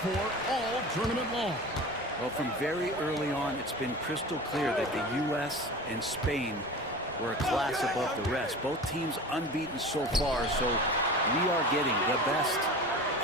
for all tournament long. Well, from very early on, it's been crystal clear that the U.S. and Spain were a class above the rest. Both teams unbeaten so far, so we are getting the best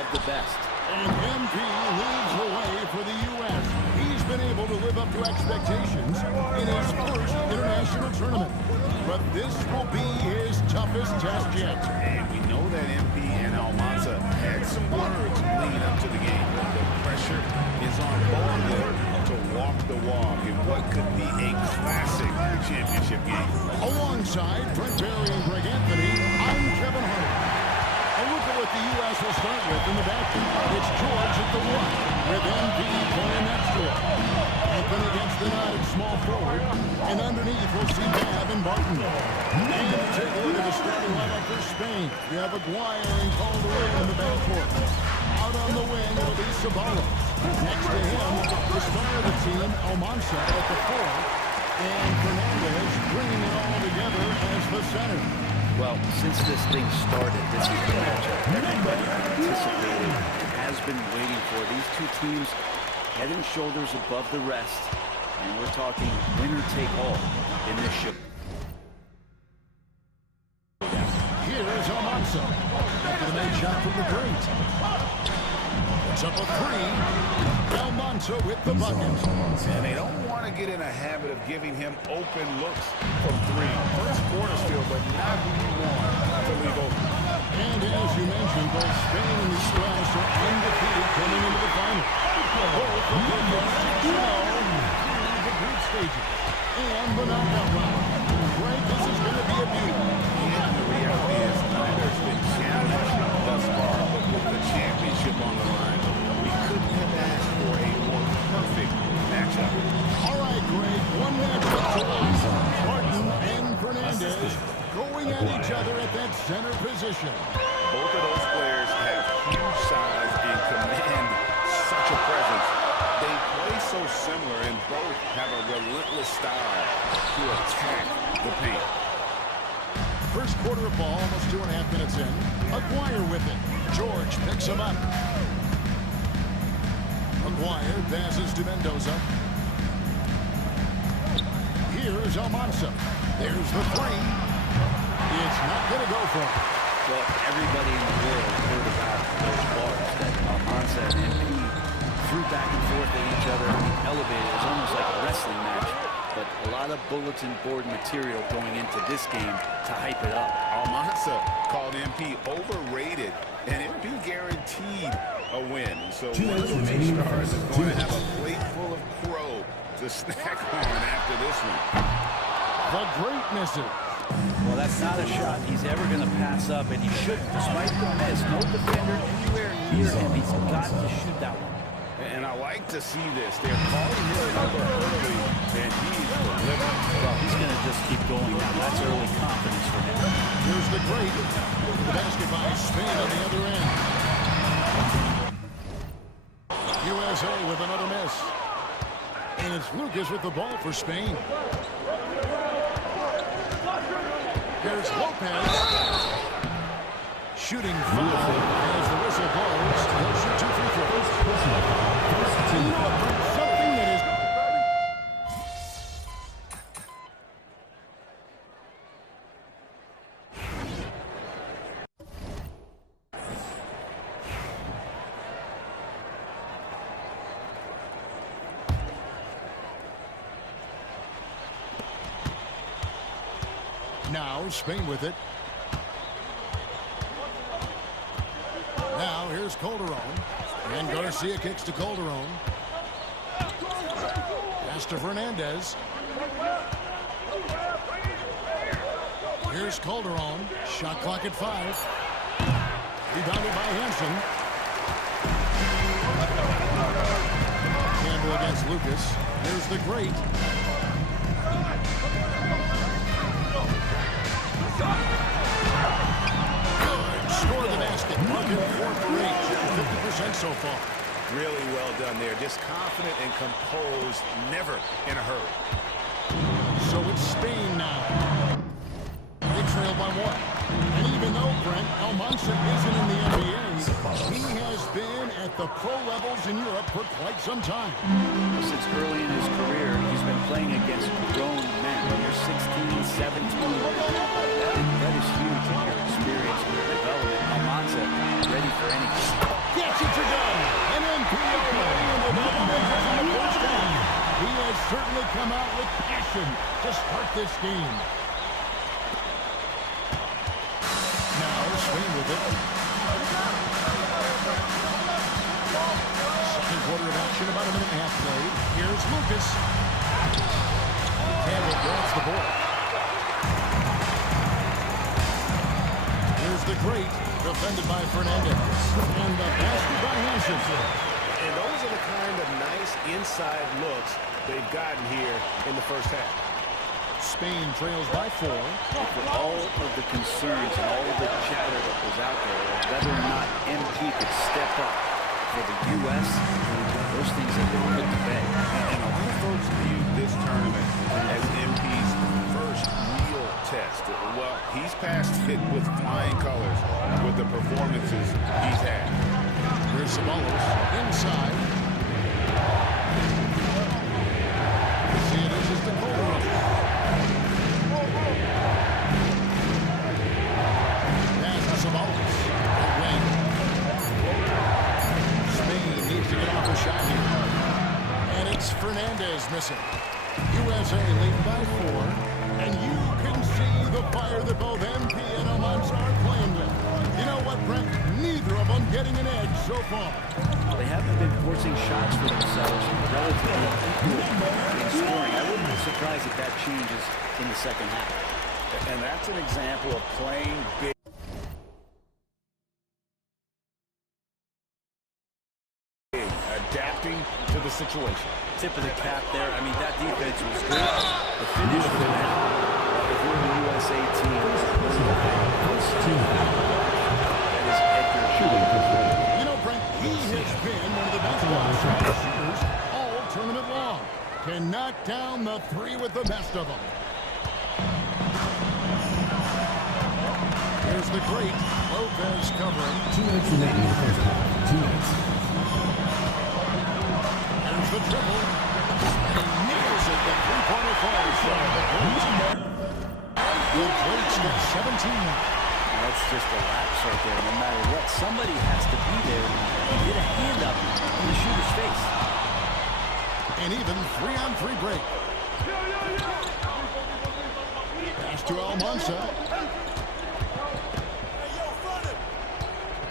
of the best. And MP leads the way for the U.S. He's been able to live up to expectations in his first international tournament. But this will be his toughest test yet. And we know that MP and Almanza had some words leading up to the game. The pressure is on both of them to walk the walk in what could be a classic championship game. Alongside Brent Barry and Greg Anthony, I'm Kevin Hunter. A look at what the U.S. will start with in the backfield. It's George at the 1, with MP playing next to him. Anthony against the 9 at small forward, and underneath we'll see Babb and Barton. And take a look at the starting lineup for Spain. You have Aguirre and Calderon in the backcourt. Out on the wing, it'll be Ceballos. Next to him, the star of the team, Almanza at the 4, and Fernandez bringing it all together as the center. Well, since this thing started, this is the matchup everybody anticipated and has been waiting for. These two teams head and shoulders above the rest, and we're talking winner take all in this ship. Here is Almanza after the made shot from the great. It's up a 3. Almanza with the bucket. And they don't want to get in a habit of giving him open looks from 3. First quarter still, but not who you want to leave open. And as you mentioned, both Spain and the U.S. are undefeated coming into the final. Both of them are 6-0 through the group stages and the knockout round. Right, this is going to be a beauty. And the reality is neither's been challenged thus far, but with the championship on the line, we couldn't have asked for a more perfect matchup. All right, Greg, one matchup to watch. Barton and Fernandez going at each other at that center position. Both of those players have huge size and command such a presence. They play so similar, and both have a relentless style to attack the paint. First quarter of ball, almost 2.5 minutes in. Aguirre with it. George picks him up. Aguirre passes to Mendoza. Here's Almanza. There's the 3. It's not going to go for him. Well, everybody in the world heard about those bars that Almanza and MP threw back and forth at each other and elevated. It was almost like a wrestling match, but a lot of bulletin board material going into this game to hype it up. Almanza called MP overrated, and MP guaranteed a win. So one of the two stars is going to have a plate full of crow to snack on after this one. The great misses. Well, that's not a shot he's ever going to pass up, and he should, despite the miss. No defender anywhere near him. He's got to shoot that one. And I like to see this. They're calling his number early, and he's delivering. Well, he's going to just keep going now. That's early confidence for him. Here's the great. The basket by Spain on the other end. USA with another miss. And it's Lucas with the ball for Spain. Here's Lopez. Shooting foul as the whistle blows. He'll shoot 2 free throws. Something that is... Now Spain with it. Now here's Calderon. And Garcia kicks to Calderon. Pass to Fernandez. Here's Calderon. Shot clock at 5. Rebounded by Hansen. Campbell against Lucas. Here's the great. Good. Score the basket. Bucket 4 for 8. 50% so far. Really well done there. Just confident and composed. Never in a hurry. So it's Spain now. They trail by 1. And even though, Brent, Almanza isn't in the NBA, he has been at the pro levels in Europe for quite some time. Since early in his career, he's been playing against grown men. When you're 16, 17, that is huge in your experience and your development. Almanza ready for anything. Gets it to go. And MPO ready in the double digits in the first half. He has certainly come out with passion to start this game. Now, Swain with it. Second quarter of action, about a minute and a half played. Here's Lucas. Campbell grabs the ball. Here's the great, defended by Fernandez. And the basket by Hansen. And those are the kind of nice inside looks they've gotten here in the first half. Spain trails by 4. For all of the concerns and all of the chatter that was out there, whether or not MP could step up for the U.S., those things have been put to bed. And a lot of folks view this tournament as MP's first real test. Well, he's passed it with flying colors with the performances he's had. Here's Sabalos inside. See it as the corner. Pass to Sabalos. Wing. Spain needs to get off the shot here. And it's Fernandez missing. USA lead by 4. And you can see the fire that both MP and Almanza are playing with. You know what, Brent? Neither of them getting an edge so far. They haven't been forcing shots for themselves relatively equal in scoring. I wouldn't be surprised if that changes in the second half. And that's an example of playing big. Adapting to the situation. Tip of the cap there. I mean, that defense was good. The finish was bad. If you're the USA team, You know, Brent, he has been one of the best outside shooters all tournament long. Can knock down the 3 with the best of them. Here's the great Lopez covering. 2 minutes remaining in the first half. 2 minutes. There's the triple. And he nails it. The three-pointer falls from the great. The great's got 17. That's just a lapse right there. No matter what, somebody has to be there and get a hand up in the shooter's face. An even 3-on-3 break. Pass to Almanza.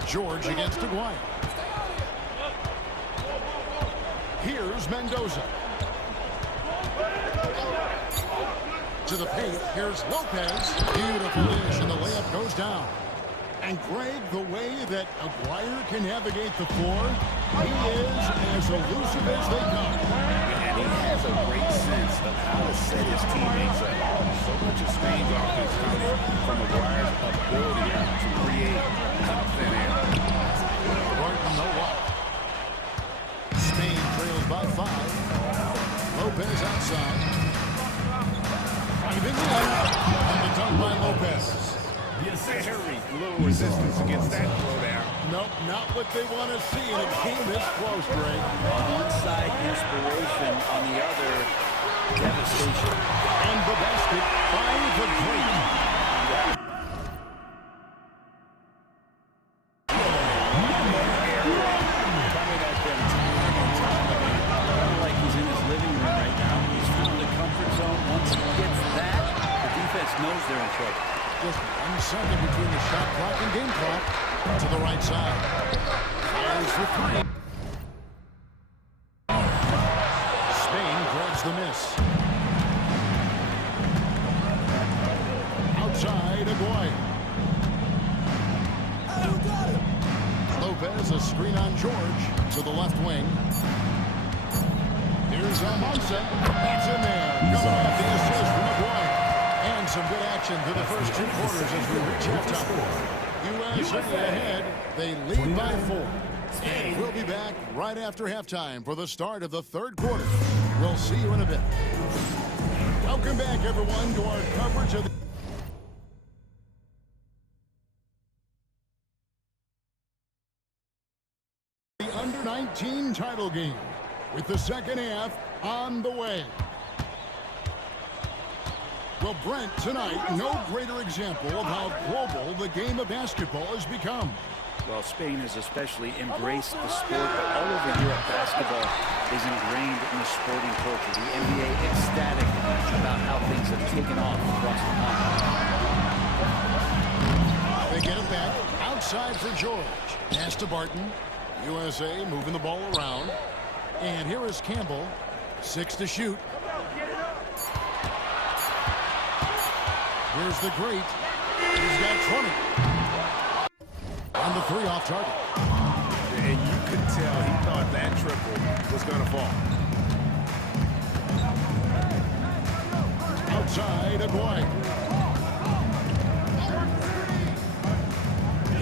George against Aguirre. Here's Mendoza. To the paint, here's Lopez. Beautiful dish, and the layup goes down. And Greg, the way that Aguirre can navigate the floor, he is as elusive as they come. And he has a great sense of how to set his teammates up. So much of Spain's offense coming from Aguirre's ability to create thin air. Barton, no luck. Spain trails by 5. Lopez outside. Driving in. And the dunk by Lopez. Very little resistance against that throwdown. Nope, not what they want to see in a game this close, Greg. One side inspiration, on the other devastation. And the basket by the great. Like he's in his living room right now. He's found the comfort zone. Once he gets that, the defense knows they're in trouble. Just 1 second between the shot clock and game clock. To the right side. Fires for 3. Spain grabs the miss. Outside, Aguirre. Lopez, a screen on George to the left wing. Here's Almanza. That's in there. Coming off the assist from Aguirre. And some good action through the first 2 quarters as we reach halftime. USA ahead. They lead by 4. And we'll be back right after halftime for the start of the 3rd quarter. We'll see you in a bit. Welcome back, everyone, to our coverage of the Tag Team title game with the second half on the way. Well, Brent, tonight, no greater example of how global the game of basketball has become. Well, Spain has especially embraced the sport, but all over Europe, basketball is ingrained in the sporting culture. The NBA ecstatic about how things have taken off across the pond. They get it back outside for George. Pass to Barton. USA moving the ball around. And here is Campbell. 6 to shoot. Here's the great. He's got 20. On the 3 off target. And you could tell he thought that triple was going to fall. Outside, Aguirre.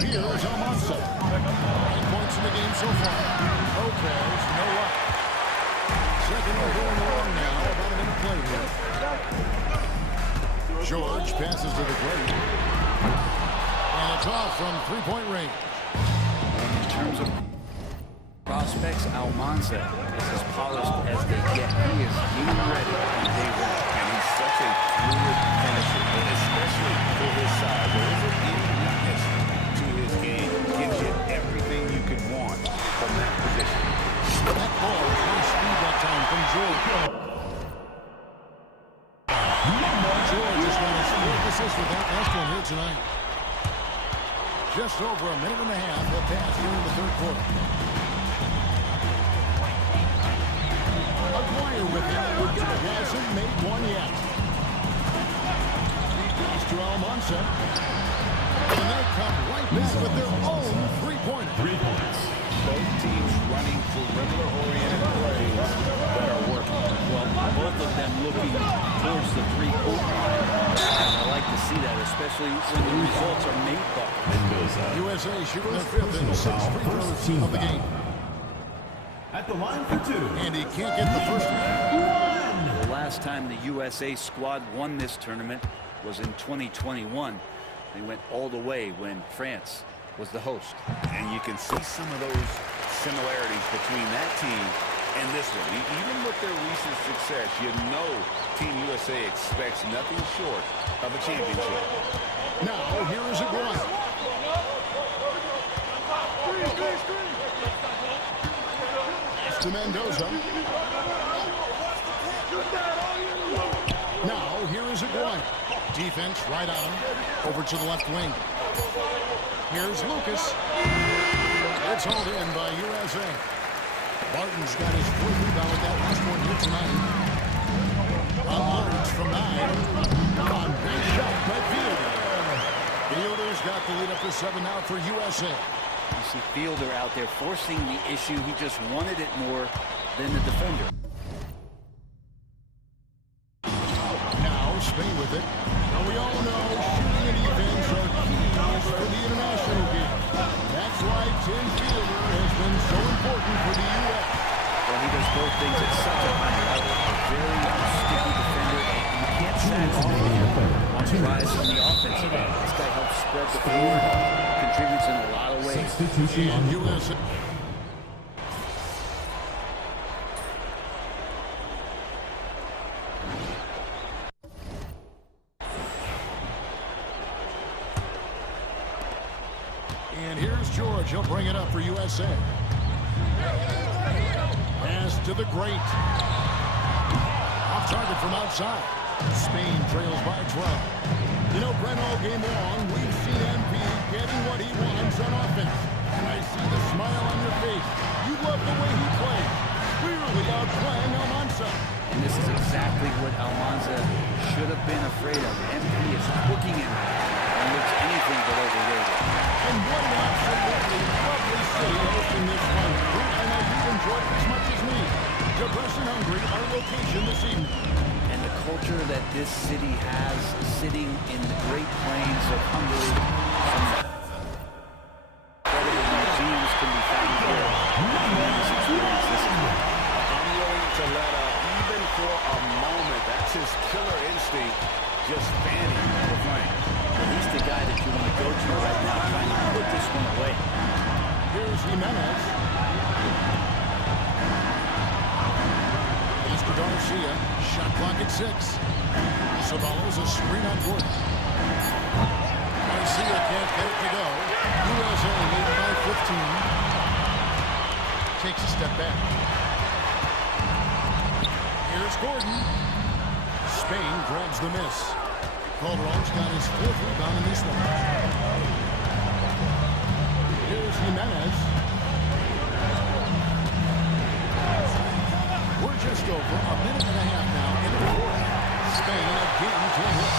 Here's Almanza. 9 points in the game so far. Lopez, no luck. Second over and long now. About a minute play here. George passes to the great. And it's off from three-point range. And in terms of prospects, Almanza is as polished as they get. He is game ready on day one. And he's such a fluid finisher, especially for his size. There isn't any weakness to his game. Gives you everything you could want from that position. That ball is high speed that time from George. George has got his 4th assist with that last one here tonight. Just over a minute and a half have passed here in the third quarter. Aguirre with it. Hasn't made one yet. Pass to Almanza. And they come right back with their own three-pointer. 3 points. Both teams running perimeter-oriented plays that are working. Well, both of them looking towards the three-point line. And I like to see that, especially when the results are made buckets. Mendoza. USA shooting their 5th and 6th free throws of the game. At the line for 2. And he can't get the first one. The last time the USA squad won this tournament was in 2021. They went all the way when France was the host. And you can see some of those similarities between that team and this one. Even with their recent success, you know Team USA expects nothing short of a championship. Now, here is Aguirre. Pass to Mendoza. Now, here is Aguirre. Defense right on him. Over to the left wing. Here's Lucas. It's hauled in by USA. Barton's got his 4th rebound with that last one here tonight. Large from 9. Great shot by Fielder. Fielder's got the lead up to 7 now for USA. You see Fielder out there forcing the issue. He just wanted it more than the defender. Now Spain with it. Now we all know shooting and defense are keys for the international game. That's why Tim Fielder has been so important for the U.S. Well, he does both things at such a high level. A very sticky defender, and you can't sack off on drives on the offensive end. This guy helps spread the floor, contributes in a lot of ways. And USA. And here's George. He'll bring it up for USA. Pass to the great. Off target from outside. Spain trails by 12. You know, Brent, all game long, we've seen MP getting what he wants on offense. And I see the smile on your face. You love the way he plays. Clearly outplaying Almanza. And this is exactly what Almanza should have been afraid of. MP is cooking him and looks anything but overrated. And what an absolutely lovely city hosting this one. I know you've enjoyed it as much as me. Depression Hungary, our location this evening. And the culture that this city has sitting in the Great Plains of Hungary, some incredible museums can be found here. Tremendous experience this is. I'm willing to let up even for a moment. That's his killer instinct, just fanning the flank. Well, he's the guy that you want to go to right now, trying to put this one away. Here's Jimenez. to Garcia. Shot clock at 6. Saballo's a screen on Gordon. Garcia can't get it to go. USA leading by 15. Takes a step back. Here's Gordon. Spain grabs the miss. Calderon's got his 4th rebound in this one. Here's Jimenez. We're just over a minute and a half now in the fourth. Spain again to hit.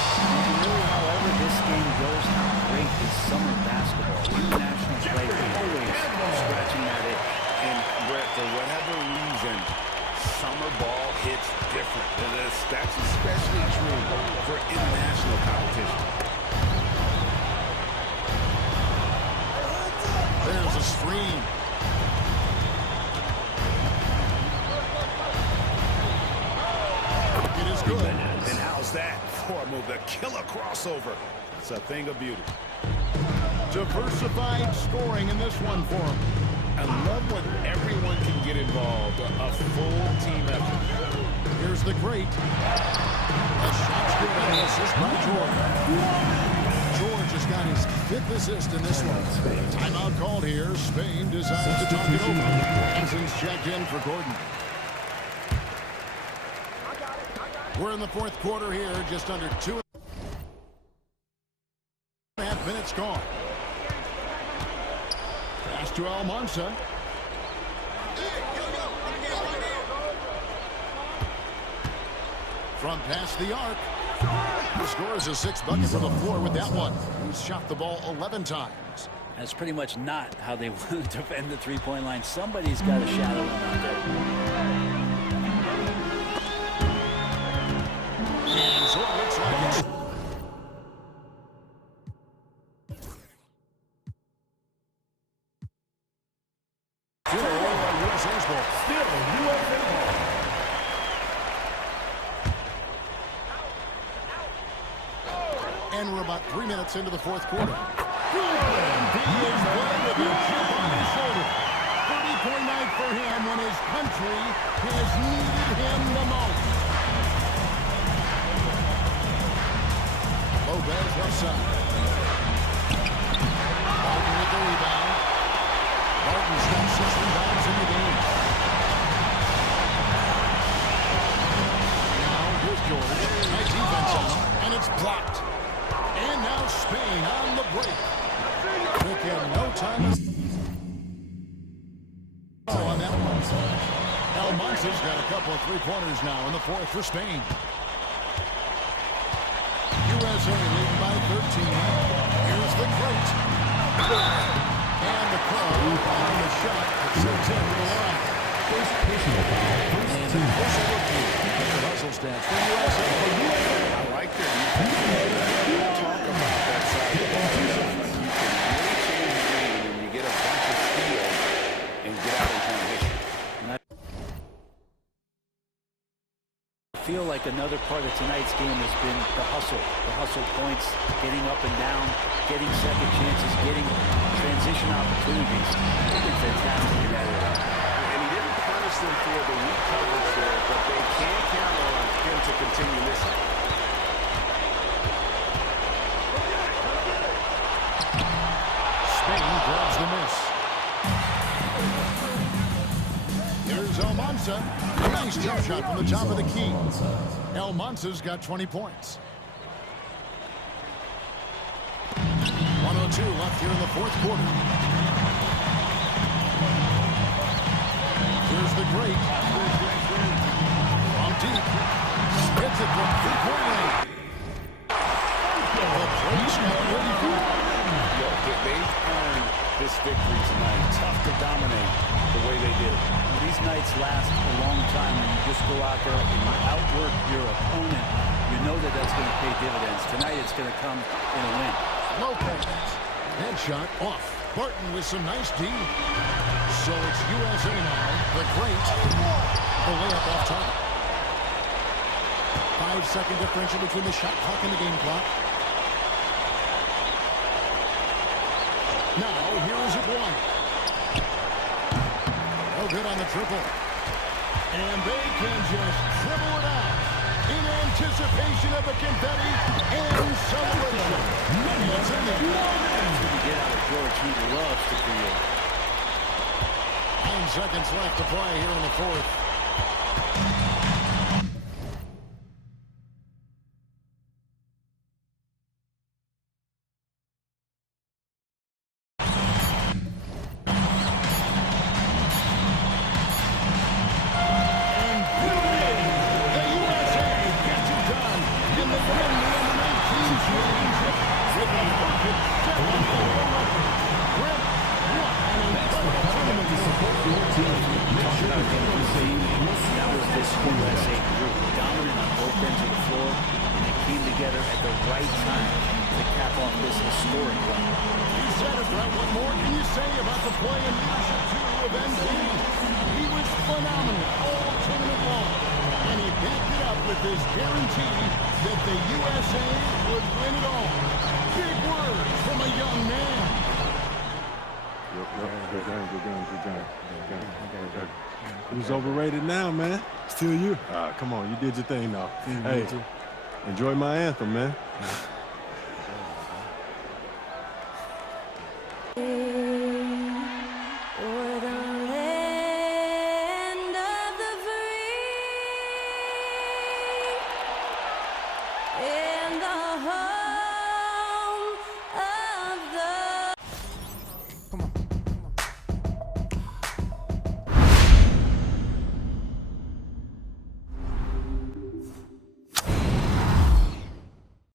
However this game goes, how great is summer basketball. International play always scratching that itch. And Brett, for whatever reason, summer ball hits different. That's especially true for international competition. There's a screen. It is good. And how's that for a move? The killer crossover. It's a thing of beauty. Diversified scoring in this one for him. I love when everyone can get involved. A full team effort. Here's the great. A shot's good on the assist by George. George has got his 5th assist in this one. Timeout called here. Spain decides to talk it over. Benson's checked in for Gordon. We're in the 4th quarter here. Just under 2.5 minutes gone. Pass to Almanza. From past the arc. He scores a 6th bucket from the floor with that one. He's shot the ball 11 times. That's pretty much not how they want to defend the three-point line. Somebody's got to shadow him out there. And so it looks like it's... And we're about 3 minutes into the 4th quarter. And he is there with a chip on his shoulder. 30-point night for him when his country has needed him the most. Lopez left side. Barton with the rebound. Barton's got 6 rebounds in the game. Now here's George. Nice defense on him, and it's blocked. And now Spain on the break. Took him no time on that one. Almanza's got a couple of 3-pointers now in the 4th for Spain. USA leading by 13. Here's the great. And the crowd on the shot. It sends him to the line. First personal foul. And the official review of the hustle stats for USA. I like that. You talk about that side of the ball. You can really change the game when you get a bunch of steals and get out in transition. I feel like another part of tonight's game has been the hustle points, getting up and down, getting second chances, getting transition opportunities. They've been fantastic in that area. And he didn't punish them for the weak coverage there, but they can count on him to continue missing. Spain grabs the miss. Here's Almanza. A nice jump shot from the top of the key. Almanza's got 20 points. 1:02 left here in the 4th quarter. Here's the great. From deep. Hits it from 3-point line. The place got 35. They've earned this victory tonight. Tough to dominate the way they did. These nights last a long time when you just go out there and you outwork your opponent. You know that that's going to pay dividends. Tonight it's going to come in a win. Lopez. Headshot off. Barton with some nice D. So it's USA now. The great. The layup off target. 5-second differential between the shot clock and the game clock. Now, here is it one. No good on the triple. And they can just dribble it out in anticipation of the confetti and celebration. Nuggets in the When you get out of George, he loves to create. 9 seconds left to play here in the fourth. That was this USA group, dominant on both ends of the floor, and they came together at the right time to cap off this historic run. You said it, Brett. What more can you say about the play and leadership, too, of NB? He was phenomenal all tournament long, and he backed it up with his guarantee that the USA would win it all. Big words from a young man. Good game. Who's overrated now, man? Still you. Come on, you did your thing now. Hey, enjoy my anthem, man. O'er the land of the free.